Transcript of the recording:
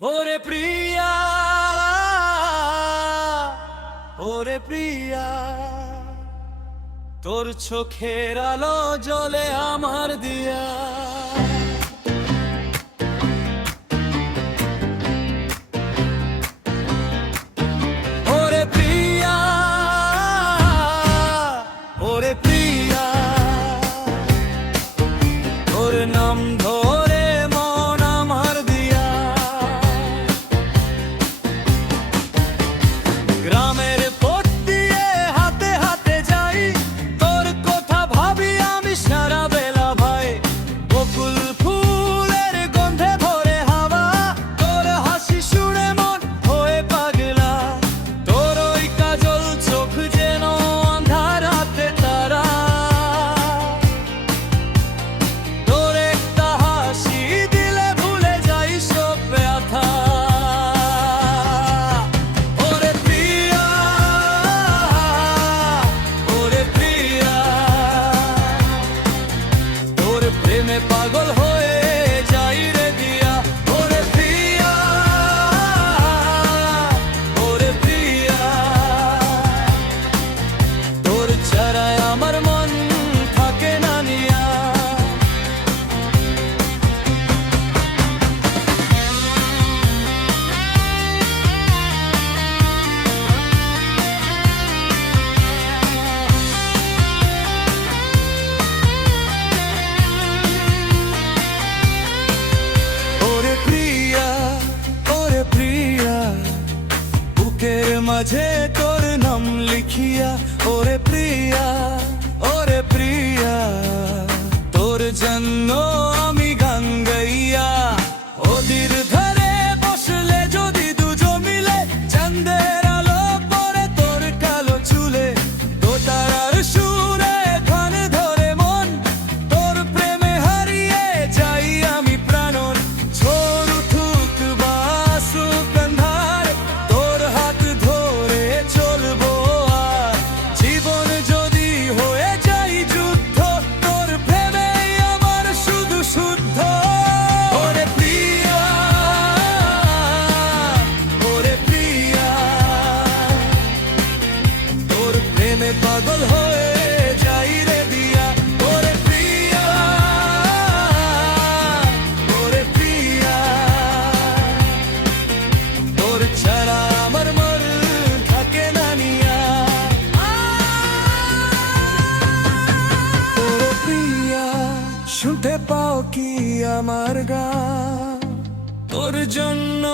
ওরে প্রিয়া, ওরে প্রিয়া, তোর চোখের আলো জ্বলে আমার দিয়া। ওরে প্রিয়া, ওরে প্রিয়া, তোর নাম ধরে মন আমার দিয়া। গ্রামের পথ দিয়ে হাতে হাতে যাই, তোর কথা ভাবি আমি সারা বেলা ভাই। বকুল ফুলের গন্ধে ভরে হাওয়া, তোর হাসি শুনে মন হয়ে পাগলা। তোর ওই কাজল চোখ যেন আন্ধার রাতে তারা। তোর একটা হাসি দিলে ভুলে যাই সব ব্যথা। ওরে প্রিয়া, ওরে প্রিয়া, তোর প্রেমে পাগল হয়ে যাই রে দিয়া। ওরে প্রিয়া, ওরে প্রিয়া, তোর ছাড়ায় আমার মন থাকে না নিয়া। ওরে প্রিয়া, ওরে প্রিয়া, বুকের মাঝে তোর নাম লিখিয়া। ওরে প্রিয়া, ওরে প্রিয়া, তোর জন্য আমি গান গাইয়া। ওদির ধারে বসলে যদি দুজন মিলে, চাঁদের আলো পরে তোর কালো চুলে। দোতারার সুরে গান ধরে মন, তোর প্রেমে হারিয়ে যাই আমি প্রাণন। ঝড় উঠুক বা আসুক আন্ধার, তোর হাত ধরে চলবো আর। জীবন যদি হয়ে যায় যুদ্ধ, তোর প্রেমেই আমার শুধু শুদ্ধ। ওরে প্রিয়া, ওরে প্রিয়া, তোর প্রেমে পাগল হয়ে যাই রে দিয়া। ওরে প্রিয়া, ওরে প্রিয়া, তোর ছাড়া আমার মন থাকে না নিয়া। ওরে প্রিয়া, শুনতে পাও কি আমার গান? তোর জন্য